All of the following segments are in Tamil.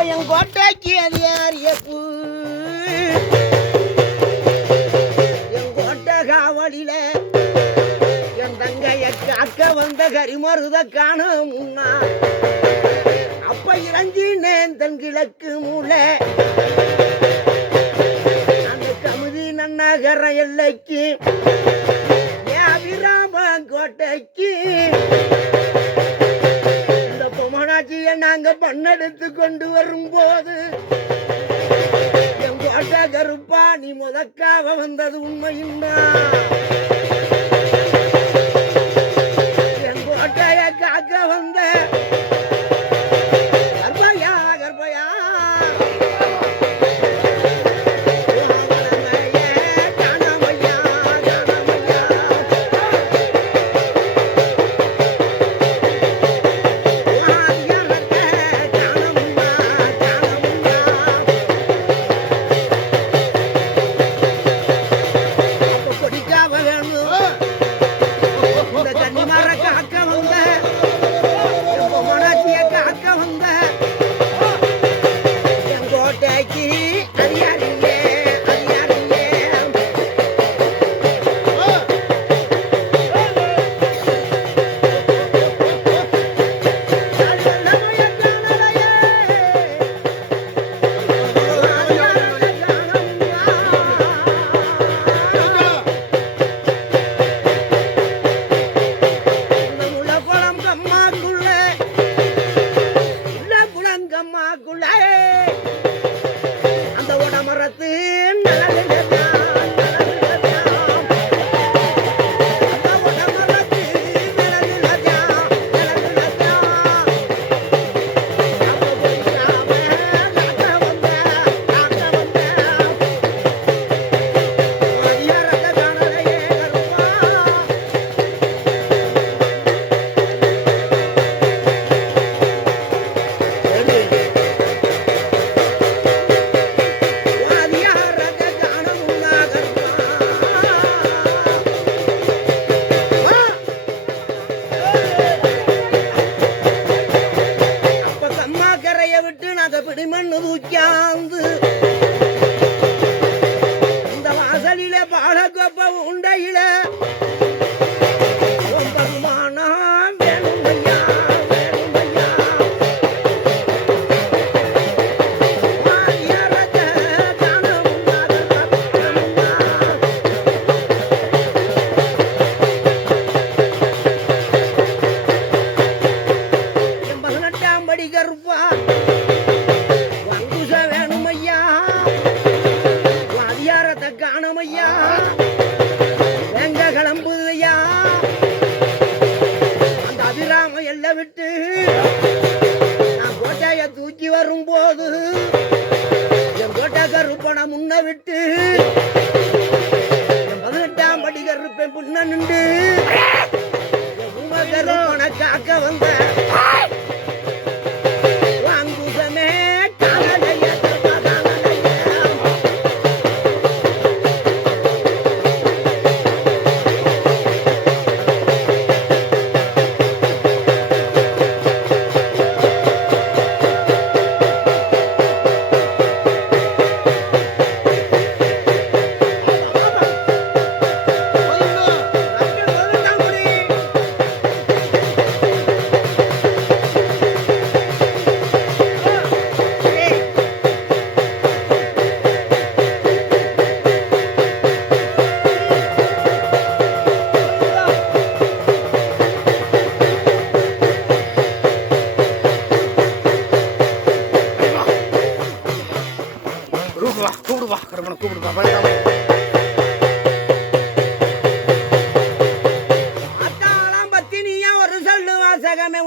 என் கோட்டைக்கு அதிகாரிய பூ என் கோட்டை காவலில என் தங்கைய காக்க வந்த கரிமருத காணும் அப்ப இறங்கினேன் தன் கிழக்கு மூளை அந்த கமுதி நன்னகர எல்லைக்கு அபிராம கோட்டைக்கு இந்த பொம்மனாட்சியை நாங்க பண்ணெடுத்து கொண்டு வரும்போது என் கோட்டை கருப்பா நீ முதக்காவ வந்தது உண்மையும்தான் என் கோட்டைய காக்க வந்த கர்ப்பையா கர்ப்பையா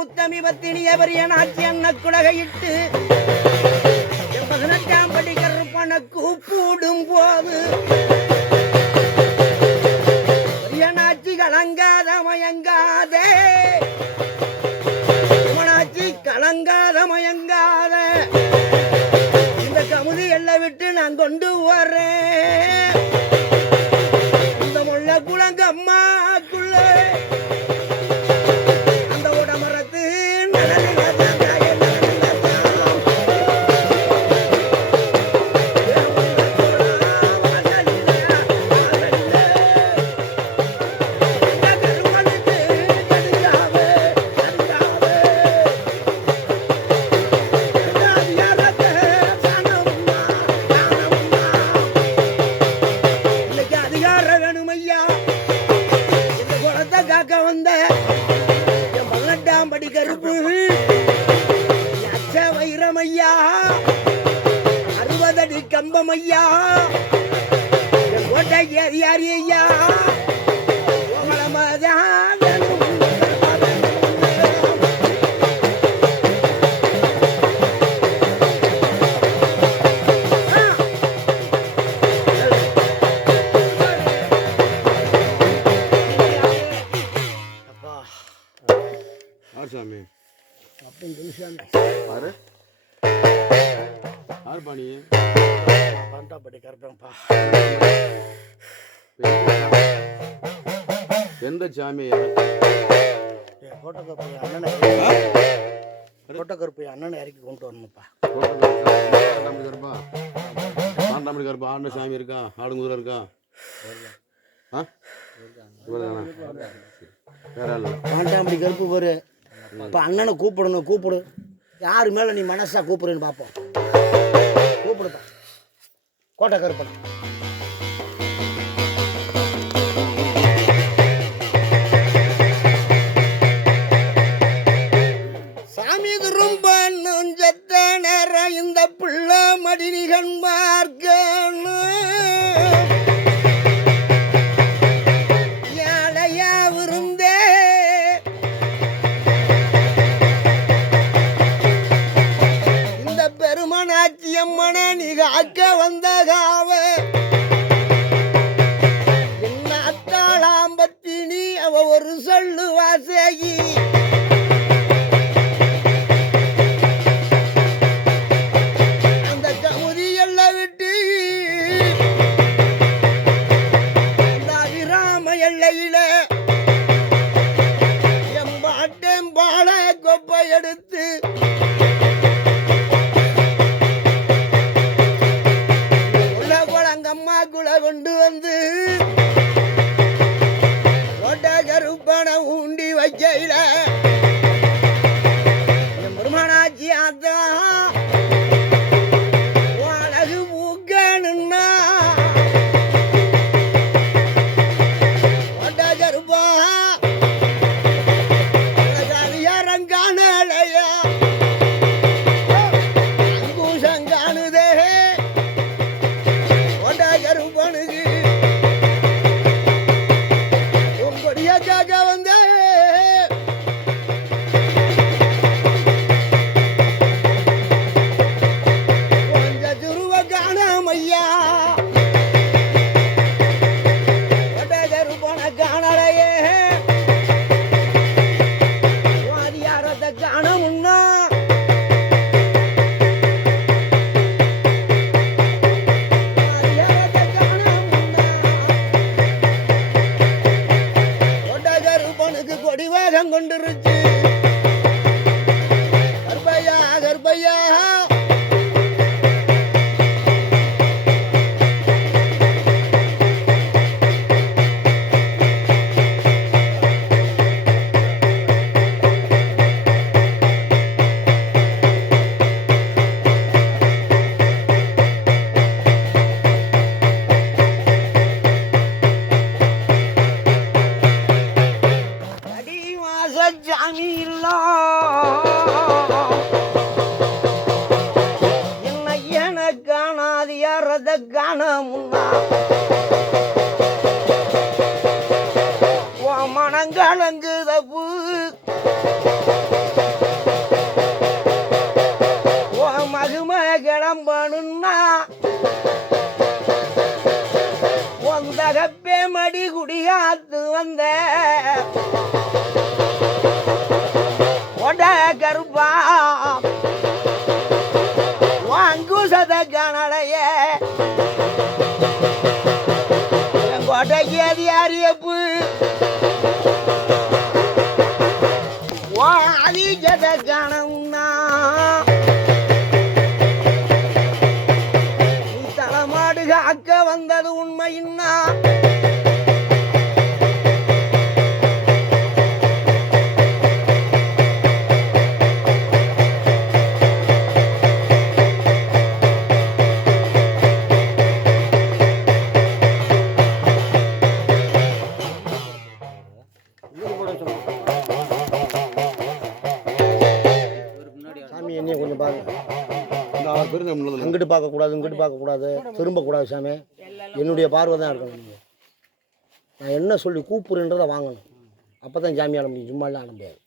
உத்தமி பத்தினிய பெரிய நாச்சி அண்ண குலகையிட்டு 18ஆம் படி கருப்பன கூப்பிடும் போது பெரிய நாச்சி கலங்காத மயங்காதே நாச்சி கலங்காத மயங்காத இந்த கமுதி எல்லை விட்டு நான் கொண்டு வரேன் இந்த முள்ள குளங்கம்மாக்குள்ள அந்த உடமரத்து வந்த என் 18ஆம் படி கருப்பு அச்ச வைரமையா 60 அடி கம்பமையா என் கோட்டை ஏறியாரி ஐயா சாமி பாரு யார் பாணி 12ஆம் படி கருப்பேன்ப்பா எந்த சாமி கோட்டக்கருப்பு அண்ணனை இறக்கி கொண்டு வரணும்ப்பா ஆண்டாமடி கருப்பா ஆண்ட சாமி இருக்கா ஆடு குதிரை இருக்கா வேற இல்லை 12ஆம் கருப்பு பாரு இப்போ அண்ணனை கூப்பிடு யாரு மேலே நீ மனசா கூப்பிடுன்னு பார்ப்போம் கூப்பிடுப்பா கோட்டை கருப்பன் சாமி ரொம்ப நெஞ்சத்த நேரம் இந்த பிள்ளை மடினிகன் பார்க்கணும் அம்மன நீ காக்க வந்த காவ என்ன அத்தாளாம்பத்தினி அவ ஒரு சொல்லு வாசகி அந்த கமுதி எல்லாம் விட்டு அந்த அபிராம எல்லையில எம்பாட்டம் பால கொப்பை எடுத்து அம்மாக்குள்ள கொண்டு வந்து கோட்டை கருப்பனை ஊண்டி வைக்கையில முருமனாச்சி அதான் அழகு மூக்கணுன்னா கோட்டை கருப்பா யாரங்கானலையா அங்கூசங்கானுதே கருப்பனுக்கு உங்கொடியாக்காக வந்த கொஞ்ச துருவ காணாமையா கருப்பன காணலையே வாரியாரத்தை காணமுன்னா கொடிவேகம் கொண்டிருச்சு கர்ப்பையா கர்ப்பையா சாமி இல்ல என்ன எனக்கானாது யாரத காண முன்னா மனங்கலங்கு தப்பு மகும கிளம்பணுன்னா ஒந்தகப்பே மடி குடியாத்து வந்த கருப்பா வாங்குசத கணலைய கோட்டைக்கு அதிகாரியப்பு அதிகத கணம்னா நீ தலைமாடு காக்க வந்தது உண்மையின்னா சாமி என்னைய கொஞ்சம் பாருங்க. இந்த 6 பேர் நம்ம உள்ளதுல. அங்கிட்டு பார்க்கக்கூடாது, இங்கிட்டு பார்க்கக்கூடாது, திரும்பக்கூடாது சாமி. என்னுடைய பார்வை தான் இருக்கணும். நீங்கள் நான் என்ன சொல்லி கூப்பிடுன்றதை வாங்கணும். அப்போ தான் சாமி ஆட முடியும். சும்மாலாம் ஆட முடியாது.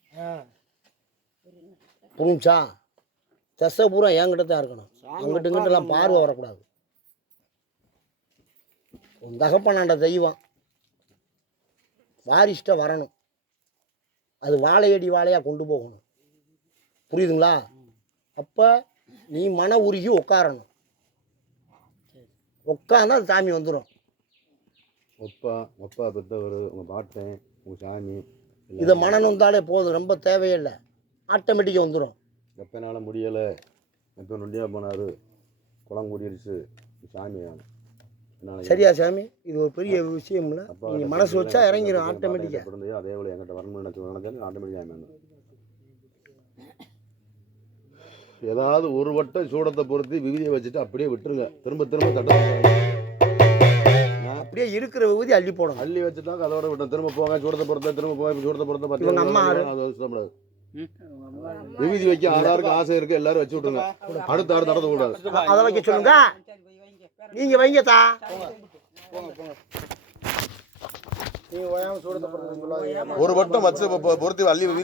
புரிஞ்சா? திசை பூரா என்கிட்ட தான் இருக்கணும். அங்கிட்டு இங்கிட்டலாம் பார்வை வரக்கூடாது. உன் தகப்பனாண்ட தெய்வம் வாரிஷ்ட வரணும். அது வாழையடி வாழையாக கொண்டு போகணும். புரியுதுங்களா? அப்போ நீ மன உருகி உட்காரணும். உட்காந்தா அது சாமி வந்துடும். அப்பா பெற்றவர், உங்கள் பாட்டன், உங்கள் சாமி. இதை மனம் வந்தாலே போதும், ரொம்ப தேவையில்லை. ஆட்டோமேட்டிக்காக வந்துடும். எப்போனால முடியலை, எப்போ நொண்டியாக போனார், குளம் கூடிருச்சு, சாமி சரியா சாமி? இது ஒரு பெரிய விஷயம் இல்லை. அப்பா நீங்கள் மனசு வச்சா இறங்கிடும் ஆட்டோமேட்டிக்காக. பிறந்தையோ அதே போல் என்கிட்ட வரணும்னு நினச்சாலும் ஆட்டோமேட்டிக்காக ஏதாவது ஒரு வட்டம் சூடத்தை பொறுத்து விவிதியை வச்சுட்டு அப்படியே விட்டுருங்க. திரும்ப திரும்ப தட்ட அப்படியே இருக்கிற விபூதி அள்ளி போடணும். அள்ளி வச்சுட்டாங்க அதோட விட்டோம். திரும்ப போங்க சூடத்தை பொறுத்த, திரும்ப போங்க சூடத்தை பொறுத்த. இவங்க அம்மா ஆறு. சொல்லக்கூடாது. விவிதி வைக்க ஆளாருக்கு ஆசை இருக்கு, எல்லாரும் வச்சு விட்டுருங்க. அடுத்து ஆறு நடத்த கூடாது. அதை வைக்க சொல்லுங்க. நீங்க வைங்கத்தா. ஒரு வட்டம் வச்சு பொறுத்து அள்ளி